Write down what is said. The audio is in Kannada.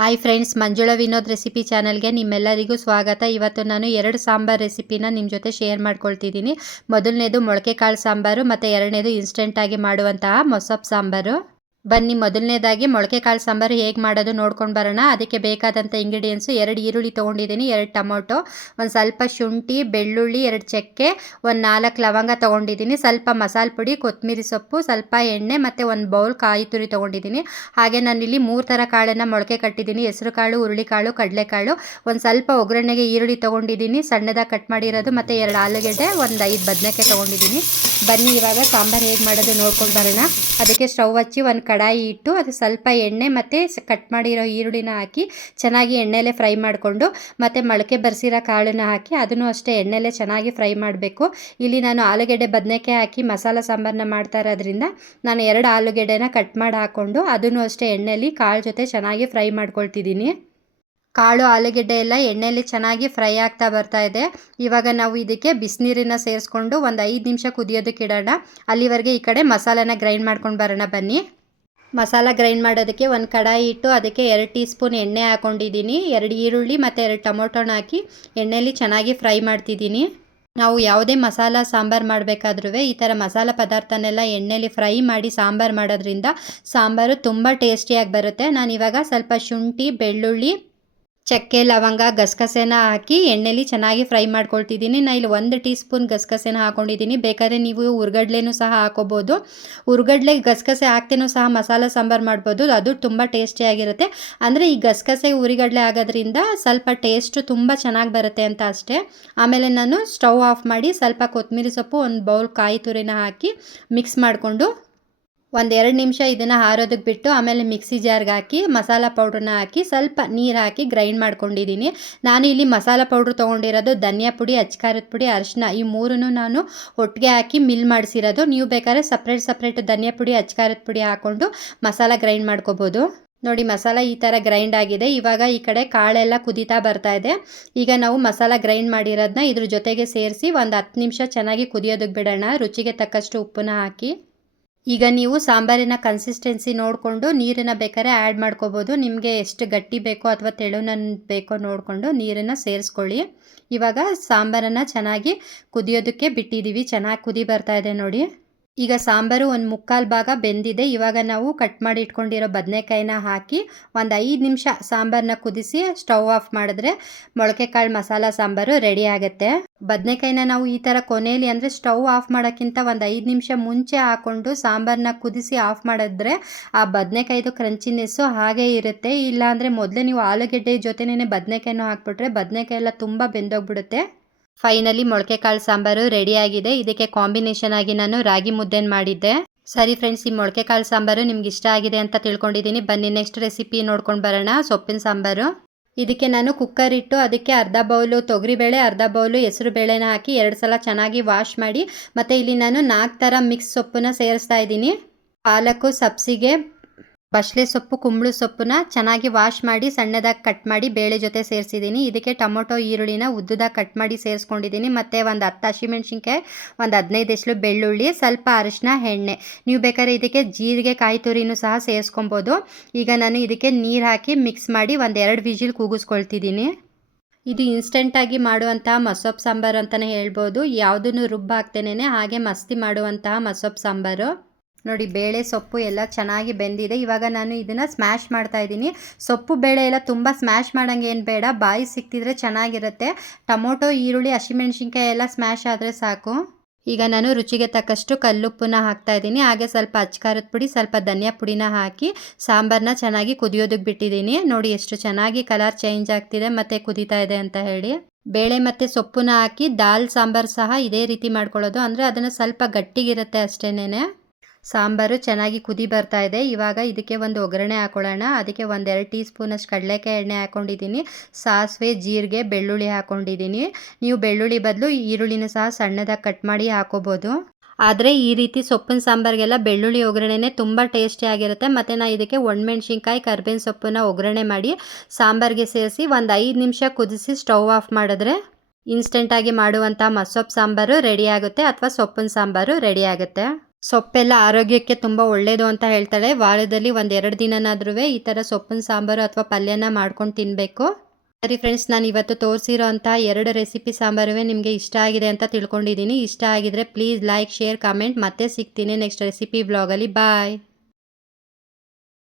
Hi friends, Manjula Vinod recipe ಚಾನಲ್ಗೆ ನಿಮ್ಮೆಲ್ಲರಿಗೂ ಸ್ವಾಗತ. ಇವತ್ತು ನಾನು 2 ಸಾಂಬಾರ್ ರೆಸಿಪಿನ ನಿಮ್ಮ ಜೊತೆ ಶೇರ್ ಮಾಡ್ಕೊಳ್ತಿದ್ದೀನಿ. ಮೊದಲನೇದು ಮೊಳಕೆ ಕಾಳು ಸಾಂಬಾರು ಮತ್ತು ಎರಡನೇದು ಇನ್ಸ್ಟೆಂಟಾಗಿ ಮಾಡುವಂತಹ ಮೊಸಪ್ಪು ಸಾಂಬಾರು. ಬನ್ನಿ ಮೊದಲನೇದಾಗಿ ಮೊಳಕೆ ಕಾಳು ಸಾಂಬಾರು ಹೇಗೆ ಮಾಡೋದು ನೋಡ್ಕೊಂಡು ಬರೋಣ. ಅದಕ್ಕೆ ಬೇಕಾದಂಥ ಇಂಗ್ರೀಡಿಯೆಂಟ್ಸು 2 ಈರುಳ್ಳಿ ತೊಗೊಂಡಿದ್ದೀನಿ, 2 ಟೊಮೊಟೊ, ಒಂದು ಸ್ವಲ್ಪ ಶುಂಠಿ, ಬೆಳ್ಳುಳ್ಳಿ, 2 ಚಕ್ಕೆ, ಒಂದು 4 ಲವಂಗ ತೊಗೊಂಡಿದ್ದೀನಿ, ಸ್ವಲ್ಪ ಮಸಾಲೆ ಪುಡಿ, ಕೊತ್ತಂಬರಿ ಸೊಪ್ಪು, ಸ್ವಲ್ಪ ಎಣ್ಣೆ ಮತ್ತು ಒಂದು ಬೌಲ್ ಕಾಯಿ ತುರಿ ತೊಗೊಂಡಿದ್ದೀನಿ. ಹಾಗೆ ನಾನಿಲ್ಲಿ 3 ಥರ ಕಾಳನ್ನು ಮೊಳಕೆ ಕಟ್ಟಿದ್ದೀನಿ. ಹೆಸರು ಕಾಳು, ಹುರುಳಿಕಾಳು, ಕಡಲೆಕಾಳು. ಒಂದು ಸ್ವಲ್ಪ ಒಗ್ಗರಣೆಗೆ ಈರುಳ್ಳಿ ತೊಗೊಂಡಿದ್ದೀನಿ, ಸಣ್ಣದಾಗಿ ಕಟ್ ಮಾಡಿರೋದು, ಮತ್ತು 2 ಆಲೂಗೆಡ್ಡೆ, ಒಂದು 5 ಬದನೆಕಾಯಿ ತೊಗೊಂಡಿದ್ದೀನಿ. ಬನ್ನಿ ಇವಾಗ ಸಾಂಬಾರು ಹೇಗೆ ಮಾಡೋದು ನೋಡ್ಕೊಂಡು ಬರೋಣ. ಅದಕ್ಕೆ ಸ್ಟವ್ ಹಚ್ಚಿ ಒಂದು ಕಡಾಯಿ ಇಟ್ಟು ಅದು ಸ್ವಲ್ಪ ಎಣ್ಣೆ ಮತ್ತು ಕಟ್ ಮಾಡಿರೋ ಈರುಳ್ಳಿನ ಹಾಕಿ ಚೆನ್ನಾಗಿ ಎಣ್ಣೆಲೆ ಫ್ರೈ ಮಾಡಿಕೊಂಡು ಮತ್ತು ಮೊಳಕೆ ಬರೆಸಿರೋ ಕಾಳನ್ನು ಹಾಕಿ ಅದನ್ನು ಅಷ್ಟೇ ಎಣ್ಣೆಲೆ ಚೆನ್ನಾಗಿ ಫ್ರೈ ಮಾಡಬೇಕು. ಇಲ್ಲಿ ನಾನು ಆಲೂಗೆಡ್ಡೆ ಬದನೆಕಾಯಿ ಹಾಕಿ ಮಸಾಲ ಸಾಂಬಾರನ್ನ ಮಾಡ್ತಾ ಇರೋದ್ರಿಂದ ನಾನು 2 ಆಲೂಗೆಡ್ಡೆನ ಕಟ್ ಮಾಡಿ ಹಾಕ್ಕೊಂಡು ಅದನ್ನು ಅಷ್ಟೇ ಎಣ್ಣೆಲಿ ಕಾಳು ಜೊತೆ ಚೆನ್ನಾಗಿ ಫ್ರೈ ಮಾಡ್ಕೊಳ್ತಿದ್ದೀನಿ. ಕಾಳು ಆಲೂಗೆಡ್ಡೆ ಎಲ್ಲ ಎಣ್ಣೆಯಲ್ಲಿ ಚೆನ್ನಾಗಿ ಫ್ರೈ ಆಗ್ತಾ ಬರ್ತಾ ಇದೆ. ಇವಾಗ ನಾವು ಇದಕ್ಕೆ ಬಿಸಿನೀರನ್ನ ಸೇರಿಸ್ಕೊಂಡು ಒಂದು 5 ನಿಮಿಷ ಕುದಿಯೋದಕ್ಕೆ ಇಡೋಣ. ಅಲ್ಲಿವರೆಗೆ ಈ ಕಡೆ ಮಸಾಲೆನ ಗ್ರೈಂಡ್ ಮಾಡ್ಕೊಂಡು ಬರೋಣ ಬನ್ನಿ. ಮಸಾಲ ಗ್ರೈಂಡ್ ಮಾಡೋದಕ್ಕೆ ಒಂದು ಕಡಾಯಿ ಇಟ್ಟು ಅದಕ್ಕೆ 2 ಟೀ ಸ್ಪೂನ್ ಎಣ್ಣೆ ಹಾಕ್ಕೊಂಡಿದ್ದೀನಿ. 2 ಈರುಳ್ಳಿ ಮತ್ತು 2 ಟೊಮೊಟೊನ ಹಾಕಿ ಎಣ್ಣೆಯಲ್ಲಿ ಚೆನ್ನಾಗಿ ಫ್ರೈ ಮಾಡ್ತಿದ್ದೀನಿ. ನಾವು ಯಾವುದೇ ಮಸಾಲ ಸಾಂಬಾರು ಮಾಡಬೇಕಾದ್ರೂ ಈ ಥರ ಮಸಾಲ ಪದಾರ್ಥನೆಲ್ಲ ಎಣ್ಣೆಯಲ್ಲಿ ಫ್ರೈ ಮಾಡಿ ಸಾಂಬಾರು ಮಾಡೋದ್ರಿಂದ ಸಾಂಬಾರು ತುಂಬ ಟೇಸ್ಟಿಯಾಗಿ ಬರುತ್ತೆ. ನಾನಿವಾಗ ಸ್ವಲ್ಪ ಶುಂಠಿ, ಬೆಳ್ಳುಳ್ಳಿ, ಚಕ್ಕೆ, ಲವಂಗ, ಗಸಗಸೆನ ಹಾಕಿ ಎಣ್ಣೆಲಿ ಚೆನ್ನಾಗಿ ಫ್ರೈ ಮಾಡ್ಕೊಳ್ತಿದ್ದೀನಿ. ನಾನು ಇಲ್ಲಿ 1 ಟೀ ಸ್ಪೂನ್ ಗಸಗಸೆನ ಹಾಕ್ಕೊಂಡಿದ್ದೀನಿ. ಬೇಕಾದರೆ ನೀವು ಹುರ್ಗಡ್ಲೆನೂ ಸಹ ಹಾಕೋಬೋದು. ಹುರ್ಗಡ್ಲೆ ಗಸಗಸೆ ಹಾಕ್ತೇನೂ ಸಹ ಮಸಾಲ ಸಾಂಬಾರು ಮಾಡ್ಬೋದು, ಅದು ತುಂಬ ಟೇಸ್ಟಿಯಾಗಿರುತ್ತೆ. ಅಂದರೆ ಈ ಗಸಗಸೆ ಹುರಿಗಡ್ಲೆ ಆಗೋದ್ರಿಂದ ಸ್ವಲ್ಪ ಟೇಸ್ಟು ತುಂಬ ಚೆನ್ನಾಗಿ ಬರುತ್ತೆ ಅಂತ ಅಷ್ಟೇ. ಆಮೇಲೆ ನಾನು ಸ್ಟವ್ ಆಫ್ ಮಾಡಿ ಸ್ವಲ್ಪ ಕೊತ್ತಂಬರಿ ಸೊಪ್ಪು, ಒಂದು ಬೌಲ್ ಕಾಯಿ ತುರಿನ ಹಾಕಿ ಮಿಕ್ಸ್ ಮಾಡಿಕೊಂಡು ಒಂದು 2 ನಿಮಿಷ ಇದನ್ನು ಆರೋದಕ್ಕೆ ಬಿಟ್ಟು ಆಮೇಲೆ ಮಿಕ್ಸಿ ಜಾರ್ಗೆ ಹಾಕಿ ಮಸಾಲ ಪೌಡ್ರನ್ನ ಹಾಕಿ ಸ್ವಲ್ಪ ನೀರು ಹಾಕಿ ಗ್ರೈಂಡ್ ಮಾಡ್ಕೊಂಡಿದ್ದೀನಿ. ನಾನು ಇಲ್ಲಿ ಮಸಾಲ ಪೌಡ್ರ್ ತೊಗೊಂಡಿರೋದು ಧನಿಯಾ ಪುಡಿ, ಅಚ್ಕಾರದ ಪುಡಿ, ಅರಿಶಿನ, ಈ ಮೂರನ್ನು ನಾನು ಒಟ್ಟಿಗೆ ಹಾಕಿ ಮಿಲ್ ಮಾಡಿಸಿರೋದು. ನೀವು ಬೇಕಾದ್ರೆ ಸಪ್ರೇಟ್ ಧನಿಯಾ ಪುಡಿ, ಅಚ್ಕಾರದ ಪುಡಿ ಹಾಕ್ಕೊಂಡು ಮಸಾಲ ಗ್ರೈಂಡ್ ಮಾಡ್ಕೋಬೋದು. ನೋಡಿ ಮಸಾಲ ಈ ಥರ ಗ್ರೈಂಡ್ ಆಗಿದೆ. ಇವಾಗ ಈ ಕಡೆ ಕಾಳೆಲ್ಲ ಕುದೀತಾ ಬರ್ತಾ ಇದೆ. ಈಗ ನಾವು ಮಸಾಲ ಗ್ರೈಂಡ್ ಮಾಡಿರೋದನ್ನ ಇದ್ರ ಜೊತೆಗೆ ಸೇರಿಸಿ ಒಂದು 10 ನಿಮಿಷ ಚೆನ್ನಾಗಿ ಕುದಿಯೋದಕ್ಕೆ ಬಿಡೋಣ. ರುಚಿಗೆ ತಕ್ಕಷ್ಟು ಉಪ್ಪನ್ನ ಹಾಕಿ ಈಗ ನೀವು ಸಾಂಬಾರಿನ ಕನ್ಸಿಸ್ಟೆನ್ಸಿ ನೋಡಿಕೊಂಡು ನೀರನ್ನು ಬೇಕಾದ್ರೆ ಆ್ಯಡ್ ಮಾಡ್ಕೋಬೋದು. ನಿಮಗೆ ಎಷ್ಟು ಗಟ್ಟಿ ಬೇಕೋ ಅಥವಾ ತೆಳುನ ಬೇಕೋ ನೋಡಿಕೊಂಡು ನೀರನ್ನು ಸೇರಿಸ್ಕೊಳ್ಳಿ. ಇವಾಗ ಸಾಂಬಾರನ್ನು ಚೆನ್ನಾಗಿ ಕುದಿಯೋದಕ್ಕೆ ಬಿಟ್ಟಿದ್ದೀವಿ. ಚೆನ್ನಾಗಿ ಕುದಿ ಬರ್ತಾ ಇದೆ ನೋಡಿ. ಈಗ ಸಾಂಬಾರು ಒಂದು 3/4 ಭಾಗ ಬೆಂದಿದೆ. ಇವಾಗ ನಾವು ಕಟ್ ಮಾಡಿ ಇಟ್ಕೊಂಡಿರೋ ಬದನೆಕಾಯಿನ ಹಾಕಿ ಒಂದು 5 ನಿಮಿಷ ಸಾಂಬಾರನ್ನ ಕುದಿಸಿ ಸ್ಟವ್ ಆಫ್ ಮಾಡಿದ್ರೆ ಮೊಳಕೆ ಕಾಳು ಮಸಾಲ ಸಾಂಬಾರು ರೆಡಿ ಆಗುತ್ತೆ. ಬದನೆಕಾಯಿನ ನಾವು ಈ ಥರ ಕೊನೆಯಲ್ಲಿ ಅಂದರೆ ಸ್ಟವ್ ಆಫ್ ಮಾಡೋಕ್ಕಿಂತ ಒಂದು 5 ನಿಮಿಷ ಮುಂಚೆ ಹಾಕ್ಕೊಂಡು ಸಾಂಬಾರನ್ನ ಕುದಿಸಿ ಆಫ್ ಮಾಡಿದ್ರೆ ಆ ಬದನೆಕಾಯಿದು ಕ್ರಂಚಿನೆಸ್ಸು ಹಾಗೇ ಇರುತ್ತೆ. ಇಲ್ಲಾಂದರೆ ಮೊದಲೇ ನೀವು ಆಲೂಗೆಡ್ಡೆ ಜೊತೆನೇ ಬದನೆಕಾಯಿನೂ ಹಾಕ್ಬಿಟ್ರೆ ಬದನೆಕಾಯಿ ಎಲ್ಲ ತುಂಬ ಬೆಂದೋಗ್ಬಿಡುತ್ತೆ. ಫೈನಲಿ ಮೊಳಕೆ ಕಾಳು ಸಾಂಬಾರು ರೆಡಿಯಾಗಿದೆ. ಇದಕ್ಕೆ ಕಾಂಬಿನೇಷನ್ ಆಗಿ ನಾನು ರಾಗಿ ಮುದ್ದೆನ ಮಾಡಿದ್ದೆ. ಸರಿ ಫ್ರೆಂಡ್ಸ್, ಈ ಮೊಳಕೆ ಕಾಳು ಸಾಂಬಾರು ನಿಮ್ಗೆ ಇಷ್ಟ ಆಗಿದೆ ಅಂತ ತಿಳ್ಕೊಂಡಿದ್ದೀನಿ. ಬನ್ನಿ ನೆಕ್ಸ್ಟ್ ರೆಸಿಪಿ ನೋಡ್ಕೊಂಡು ಬರೋಣ. ಸೊಪ್ಪಿನ ಸಾಂಬಾರು. ಇದಕ್ಕೆ ನಾನು ಕುಕ್ಕರ್ ಇಟ್ಟು ಅದಕ್ಕೆ ಅರ್ಧ ಬೌಲು ತೊಗರಿಬೇಳೆ, ಅರ್ಧ ಬೌಲು ಹೆಸರು ಬೇಳೆನ ಹಾಕಿ 2 ಸಲ ಚೆನ್ನಾಗಿ ವಾಶ್ ಮಾಡಿ ಮತ್ತು ಇಲ್ಲಿ ನಾನು 4 ಥರ ಮಿಕ್ಸ್ ಸೊಪ್ಪನ್ನ ಸೇರಿಸ್ತಾ ಇದ್ದೀನಿ. ಪಾಲಕು, ಸಬ್ಸಿಗೆ, ಬಸಳೆ ಸೊಪ್ಪು, ಕುಂಬಳ ಸೊಪ್ಪನ್ನ ಚೆನ್ನಾಗಿ ವಾಶ್ ಮಾಡಿ ಸಣ್ಣದಾಗಿ ಕಟ್ ಮಾಡಿ ಬೇಳೆ ಜೊತೆ ಸೇರಿಸಿದ್ದೀನಿ. ಇದಕ್ಕೆ ಟೊಮೊಟೊ, ಈರುಳ್ಳಿನ ಉದ್ದುದಾಗಿ ಕಟ್ ಮಾಡಿ ಸೇರಿಸ್ಕೊಂಡಿದ್ದೀನಿ. ಮತ್ತು ಒಂದು 10 ಹಸಿಮೆಣ್ಸಿನ್ಕಾಯಿ, ಒಂದು 15 ಎಸಳು ಬೆಳ್ಳುಳ್ಳಿ, ಸ್ವಲ್ಪ ಅರಿಶಿನ, ಎಣ್ಣೆ. ನೀವು ಬೇಕಾದ್ರೆ ಇದಕ್ಕೆ ಜೀರಿಗೆ, ಕಾಯಿ ತುರಿನೂ ಸಹ ಸೇರಿಸ್ಕೊಬೋದು. ಈಗ ನಾನು ಇದಕ್ಕೆ ನೀರು ಹಾಕಿ ಮಿಕ್ಸ್ ಮಾಡಿ ಒಂದು 2 ವಿಜಿಲ್ ಕೂಗಿಸ್ಕೊಳ್ತಿದ್ದೀನಿ. ಇದು ಇನ್ಸ್ಟೆಂಟಾಗಿ ಮಾಡುವಂತಹ ಮೊಸಪ್ಪು ಸಾಂಬಾರು ಅಂತಲೇ ಹೇಳ್ಬೋದು. ಯಾವುದನ್ನು ರುಬ್ಬ ಹಾಕ್ತೇನೆ ಹಾಗೆ ಮಸ್ತಿ ಮಾಡುವಂತಹ ಮೊಸಪ್ಪು ಸಾಂಬಾರು. ನೋಡಿ ಬೇಳೆ ಸೊಪ್ಪು ಎಲ್ಲ ಚೆನ್ನಾಗಿ ಬೆಂದಿದೆ. ಇವಾಗ ನಾನು ಇದನ್ನು ಸ್ಮ್ಯಾಶ್ ಮಾಡ್ತಾ ಇದ್ದೀನಿ. ಸೊಪ್ಪು ಬೇಳೆ ಎಲ್ಲ ತುಂಬ ಸ್ಮ್ಯಾಶ್ ಮಾಡೋಂಗೆ ಏನು ಬೇಡ, ಬಾಯಿ ಸಿಕ್ತಿದ್ರೆ ಚೆನ್ನಾಗಿರುತ್ತೆ. ಟೊಮೊಟೊ, ಈರುಳ್ಳಿ, ಹಸಿಮೆಣ್ಸಿನ್ಕಾಯಿ ಎಲ್ಲ ಸ್ಮ್ಯಾಶ್ ಆದರೆ ಸಾಕು. ಈಗ ನಾನು ರುಚಿಗೆ ತಕ್ಕಷ್ಟು ಕಲ್ಲುಪ್ಪನ್ನ ಹಾಕ್ತಾ ಇದ್ದೀನಿ. ಹಾಗೆ ಸ್ವಲ್ಪ ಅಚ್ಕಾರದ ಪುಡಿ, ಸ್ವಲ್ಪ ಧನಿಯಾ ಪುಡಿನ ಹಾಕಿ ಸಾಂಬಾರನ್ನ ಚೆನ್ನಾಗಿ ಕುದಿಯೋದಕ್ಕೆ ಬಿಟ್ಟಿದ್ದೀನಿ. ನೋಡಿ ಎಷ್ಟು ಚೆನ್ನಾಗಿ ಕಲರ್ ಚೇಂಜ್ ಆಗ್ತಿದೆ ಮತ್ತು ಕುದೀತಾ ಇದೆ ಅಂತ ಹೇಳಿ. ಬೇಳೆ ಮತ್ತು ಸೊಪ್ಪನ್ನ ಹಾಕಿ ದಾಲ್ ಸಾಂಬಾರು ಸಹ ಇದೇ ರೀತಿ ಮಾಡ್ಕೊಳ್ಳೋದು. ಅಂದರೆ ಅದನ್ನು ಸ್ವಲ್ಪ ಗಟ್ಟಿಗಿರುತ್ತೆ ಅಷ್ಟೇನೆ. ಸಾಂಬಾರು ಚೆನ್ನಾಗಿ ಕುದಿ ಬರ್ತಾ ಇದೆ. ಇವಾಗ ಇದಕ್ಕೆ ಒಂದು ಒಗ್ಗರಣೆ ಹಾಕೊಳ್ಳೋಣ. ಅದಕ್ಕೆ ಒಂದು 2 ಟೀ ಸ್ಪೂನಷ್ಟು ಕಡಲೆಕಾಯಿ ಎಣ್ಣೆ ಹಾಕ್ಕೊಂಡಿದ್ದೀನಿ. ಸಾಸಿವೆ, ಜೀರಿಗೆ, ಬೆಳ್ಳುಳ್ಳಿ ಹಾಕ್ಕೊಂಡಿದ್ದೀನಿ. ನೀವು ಬೆಳ್ಳುಳ್ಳಿ ಬದಲು ಈರುಳ್ಳಿನೂ ಸಹ ಸಣ್ಣದಾಗಿ ಕಟ್ ಮಾಡಿ ಹಾಕೋಬೋದು. ಆದರೆ ಈ ರೀತಿ ಸೊಪ್ಪಿನ ಸಾಂಬಾರಿಗೆಲ್ಲ ಬೆಳ್ಳುಳ್ಳಿ ಒಗ್ಗರಣೆನೇ ತುಂಬ ಟೇಸ್ಟಿಯಾಗಿರುತ್ತೆ. ಮತ್ತು ನಾನು ಇದಕ್ಕೆ ಒಣಮೆಣ್ಸಿನ್ಕಾಯಿ, ಕರ್ಬೇವಿನ ಸೊಪ್ಪನ್ನ ಒಗ್ಗರಣೆ ಮಾಡಿ ಸಾಂಬಾರಿಗೆ ಸೇರಿಸಿ ಒಂದು 5 ನಿಮಿಷ ಕುದಿಸಿ ಸ್ಟವ್ ಆಫ್ ಮಾಡಿದ್ರೆ ಇನ್ಸ್ಟೆಂಟಾಗಿ ಮಾಡುವಂಥ ಮೊಸಪ್ಪು ಸಾಂಬಾರು ರೆಡಿ ಆಗುತ್ತೆ ಅಥವಾ ಸೊಪ್ಪಿನ ಸಾಂಬಾರು ರೆಡಿ ಆಗುತ್ತೆ. ಸೊಪ್ಪೆಲ್ಲ ಆರೋಗ್ಯಕ್ಕೆ ತುಂಬ ಒಳ್ಳೆಯದು ಅಂತ ಹೇಳ್ತಾಳೆ. ವಾರದಲ್ಲಿ 1-2 ದಿನನಾದ್ರೂ ಈ ಥರ ಸೊಪ್ಪಿನ ಸಾಂಬಾರು ಅಥವಾ ಪಲ್ಯನ ಮಾಡ್ಕೊಂಡು ತಿನ್ನಬೇಕು. ಸರಿ ಫ್ರೆಂಡ್ಸ್, ನಾನು ಇವತ್ತು ತೋರಿಸಿರೋ ಅಂಥ 2 ರೆಸಿಪಿ ಸಾಂಬಾರುವೆ ನಿಮಗೆ ಇಷ್ಟ ಆಗಿದೆ ಅಂತ ತಿಳ್ಕೊಂಡಿದ್ದೀನಿ. ಇಷ್ಟ ಆಗಿದ್ರೆ ಪ್ಲೀಸ್ ಲೈಕ್, ಶೇರ್, ಕಮೆಂಟ್. ಮತ್ತೆ ಸಿಗ್ತೀನಿ ನೆಕ್ಸ್ಟ್ ರೆಸಿಪಿ ವ್ಲಾಗಲ್ಲಿ. ಬಾಯ್.